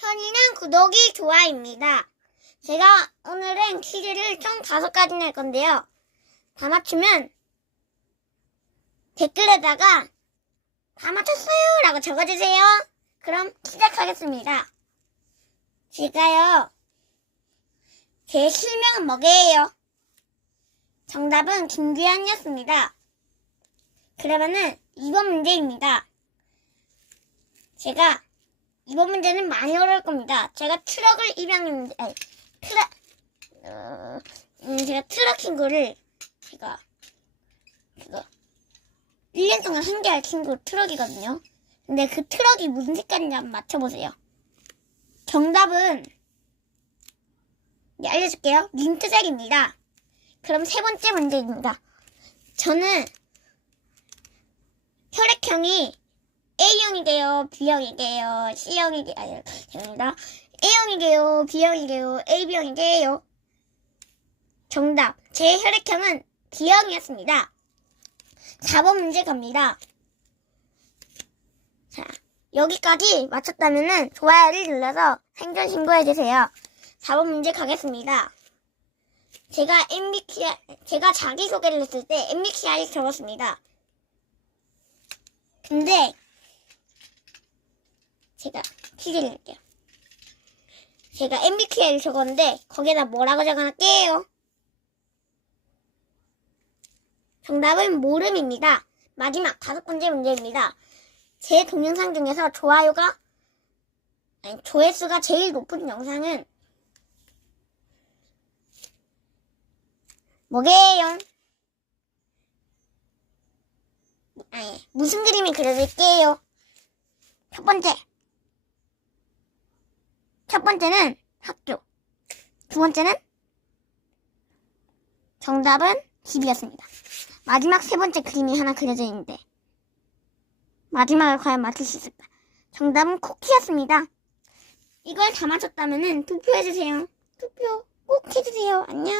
현이는 구독이 좋아입니다. 제가 오늘은 퀴즈를 총 다섯 가지 낼 건데요. 다 맞추면 댓글에다가 다 맞췄어요! 라고 적어주세요. 그럼 시작하겠습니다. 제가요, 제 실명은 뭐게요? 정답은 김규현이었습니다. 그러면은 2번 문제입니다. 제가 이번 문제는 많이 어려울 겁니다. 제가 트럭을 입양했는데, 아니, 트럭, 어, 음, 제가 트럭 친구를, 제가, 그거, 1년 동안 한개할 친구 트럭이거든요. 근데 그 트럭이 무슨 색깔인지 한번 맞춰보세요. 정답은, 네, 알려줄게요. 민트색입니다. 그럼 세 번째 문제입니다. 저는 혈액형이 A형이게요, B형이게요, C형이게요, 아니, 죄송합니다. A형이게요, B형이게요, AB형이게요. 정답. 제 혈액형은 B형이었습니다. 4번 문제 갑니다. 자, 여기까지 맞췄다면은 좋아요를 눌러서 생존 신고해주세요. 4번 문제 가겠습니다. 제가 MBTI, 제가 자기소개를 했을 때 MBTI를 적었습니다. 근데 제가 퀴즈를 낼게요. 제가 MBTI를 적었는데 거기에다 뭐라고 적어놨게요? 정답은 모름입니다. 마지막 다섯 번째 문제입니다. 제 동영상 중에서 좋아요가 아니 조회수가 제일 높은 영상은 뭐게요? 아니, 무슨 그림이 그려질게요? 첫 번째. 첫 번째는 학교. 두 번째는 정답은 집이었습니다. 마지막 세 번째 그림이 하나 그려져 있는데 마지막을 과연 맞출 수 있을까? 정답은 쿠키였습니다. 이걸 다 맞췄다면 투표해주세요. 투표 꼭 해주세요. 안녕.